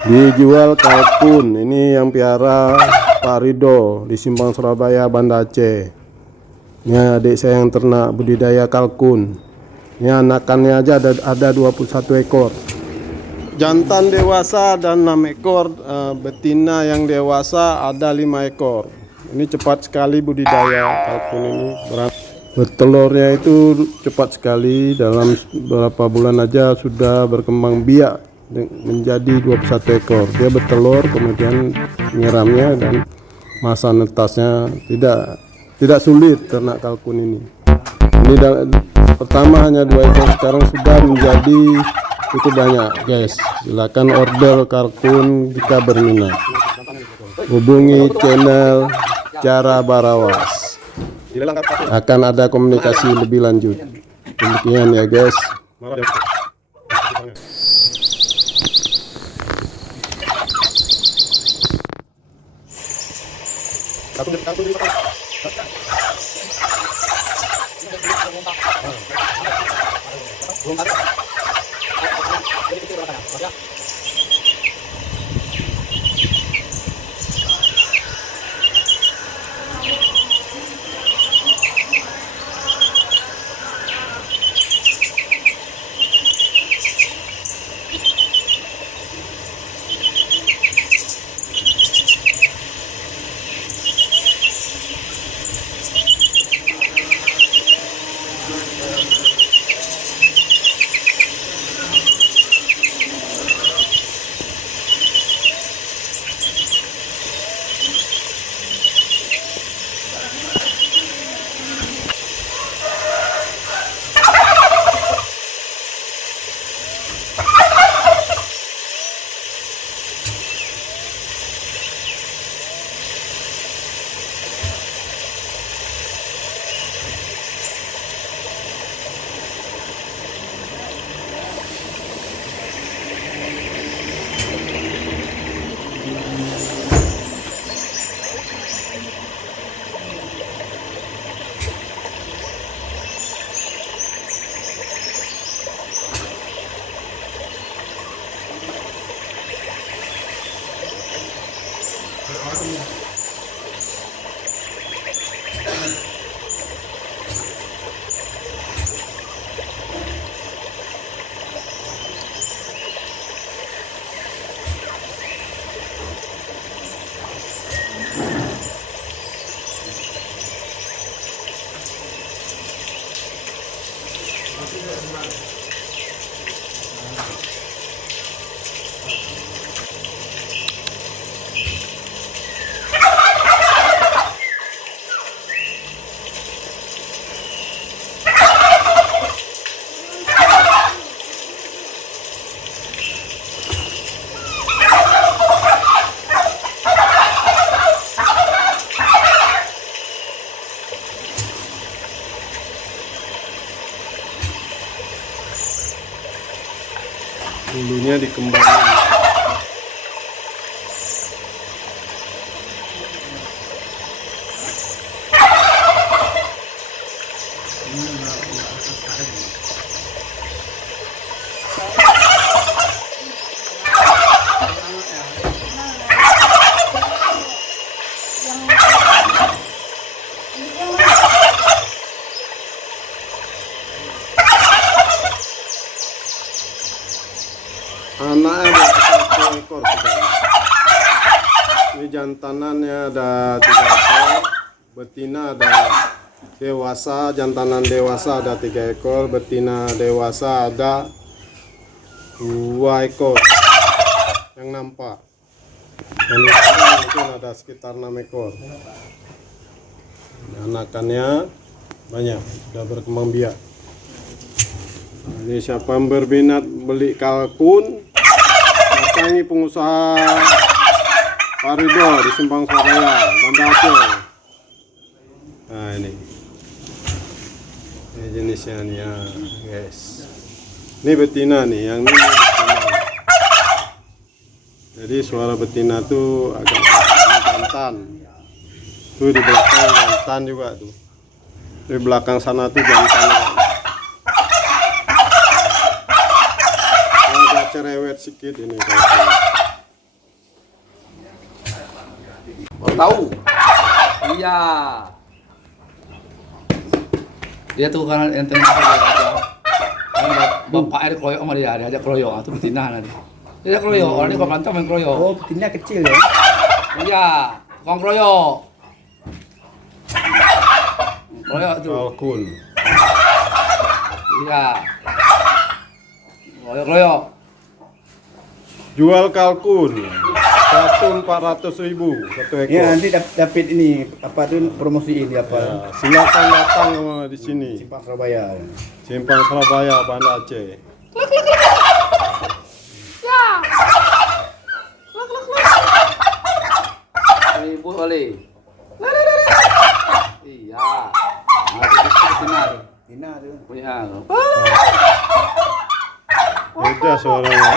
Dijual kalkun. Ini yang piara Pak Ridho di Simpang Surabaya, Banda Aceh. Ini adik saya yang ternak budidaya kalkun. Ini anakannya aja ada 21 ekor. Jantan dewasa ada 6 ekor, betina yang dewasa ada 5 ekor. Ini cepat sekali budidaya kalkun ini. Bertelurnya itu cepat sekali, dalam beberapa bulan aja sudah berkembang biak menjadi 21 ekor. Dia bertelur, kemudian menyiramnya, dan masa netasnya tidak sulit ternak kalkun ini. Ini pertama hanya 2 ekor, sekarang sudah menjadi cukup banyak, guys. Silakan order kalkun jika berminat. Hubungi channel Cara Barawas. Akan ada komunikasi lebih lanjut. Demikian ya, guys. Bulunya dikembangkan. Anaknya ada 1 ekor sudah. Ini jantanannya ada 3 ekor, betina ada dewasa, jantanan dewasa ada 3 ekor, betina dewasa ada 2 ekor yang nampak. Dan ini mungkin ada sekitar 6 ekor. Anakannya banyak, sudah berkembang biak. Ini siapa yang berminat beli kalkun, datangi pengusaha Pak Ridho di Simpang Surabaya, Banda Aceh. Nah ini jenisnya nih ya, guys. Ini betina nih, yang ini betina. Jadi suara betina tuh agak jantan. Tuh di belakang jantan juga tuh. Di belakang sana tuh jantan. Agak cerewet sedikit ini. tahu. Iya. Dia tuh kan enteng apa dia. Bapak ada keroyok sama dia ajak keroyok, itu betina nanti. Dia ajak keroyok, orang ini kalau berantem main keroyok. Oh, betina kecil ya? Iya, kong keroyok. Keroyok tuh. Kalkun. Iya. Keroyok. Jual kalkun 1.400.000 satu ekor. Ya, nanti dapat ini apa tuh promosiin apa? Ya, silakan datang di sini. Simpang Surabaya. Simpang Surabaya, Banda Aceh. Ibu kali. Iya. Itu betina. Betina tuh. Punya. Beda suaranya.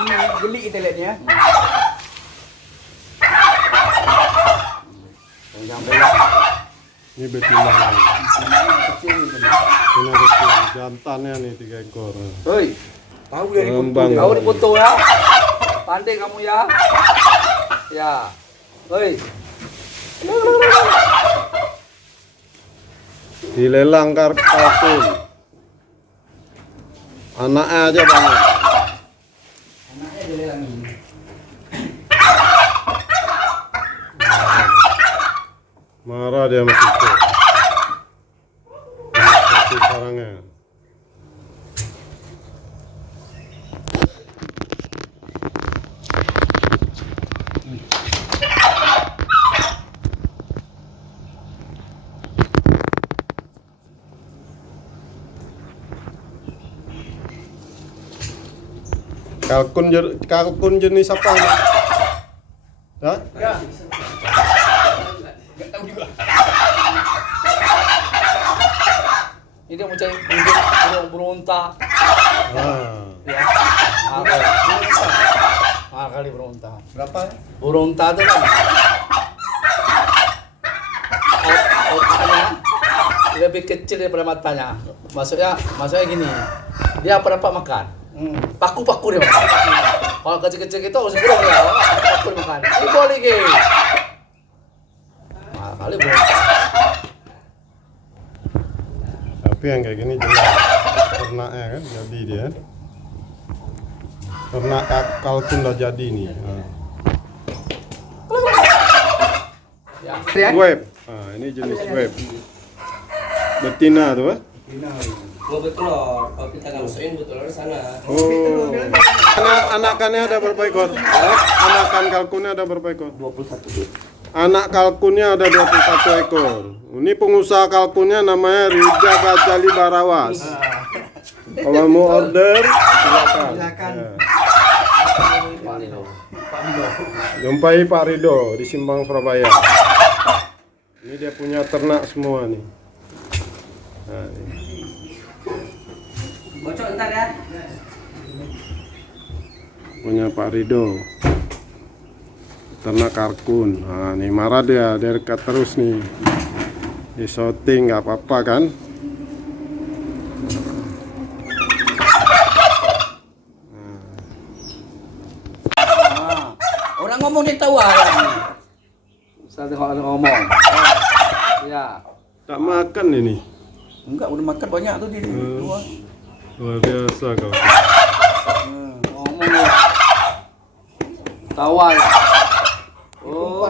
Ini geli kita lihatnya. Ini betina. Kecil ini. Betina kecil. Jantannya nih 3 ekor. Hei, Tahu ya di Ngembang. kau dipoto ya. Pandai kamu ya. Ya. Hei. Dilelang kalkun. Anaknya aja banyak. Anaknya dilelang ini. Marah dia sama Kiko. Satu sarangnya. Kalkun jenis apa? Hah? Ya. Enggak tahu juga. Ini dia mau cari burung unta. Ah. Ya. Apa? Kali burung unta. Berapa? Burung unta itu kan. Otaknya lebih kecil daripada matanya. Maksudnya gini. Dia apa dapat makan? Paku-paku dia makan. Kalau kecil-kecil gitu harus burung ya. Paku dia makan. Ini boleh ke. Kali burung. Tapi yang kayak gini jelas ternaknya kan jadi dia. Ternak kalkun udah jadi nih. Nah. Ya. Web. Nah, ini jenis web. Betina tuh, Betina. Oh betul, kalau kita nggak masukin betul di sana. Oh. Anakannya ada berapa ekor? Anakan kalkunnya ada berapa ekor? 21. Anak kalkunnya ada 21 ekor. Ini pengusaha kalkunnya namanya Rida Gajali Barawas. Kalau mau order, silakan. Silakan. Ya. Pak Nino. Jumpai Pak Rido di Simpang Surabaya. Ini dia punya ternak semua nih. Nah, ini. Bocor ntar ya. Punya Pak Rido. Ternak kalkun. Nah, nih marah dia dekat terus nih. Di shooting nggak apa-apa kan? Orang ngomong dia tahu orang. Saya tengok ada ngomong. Ya. Tak makan ini. Enggak, udah makan banyak tuh di luar. Luar biasa kau. Ngomong ya. Tawa ya. Oh.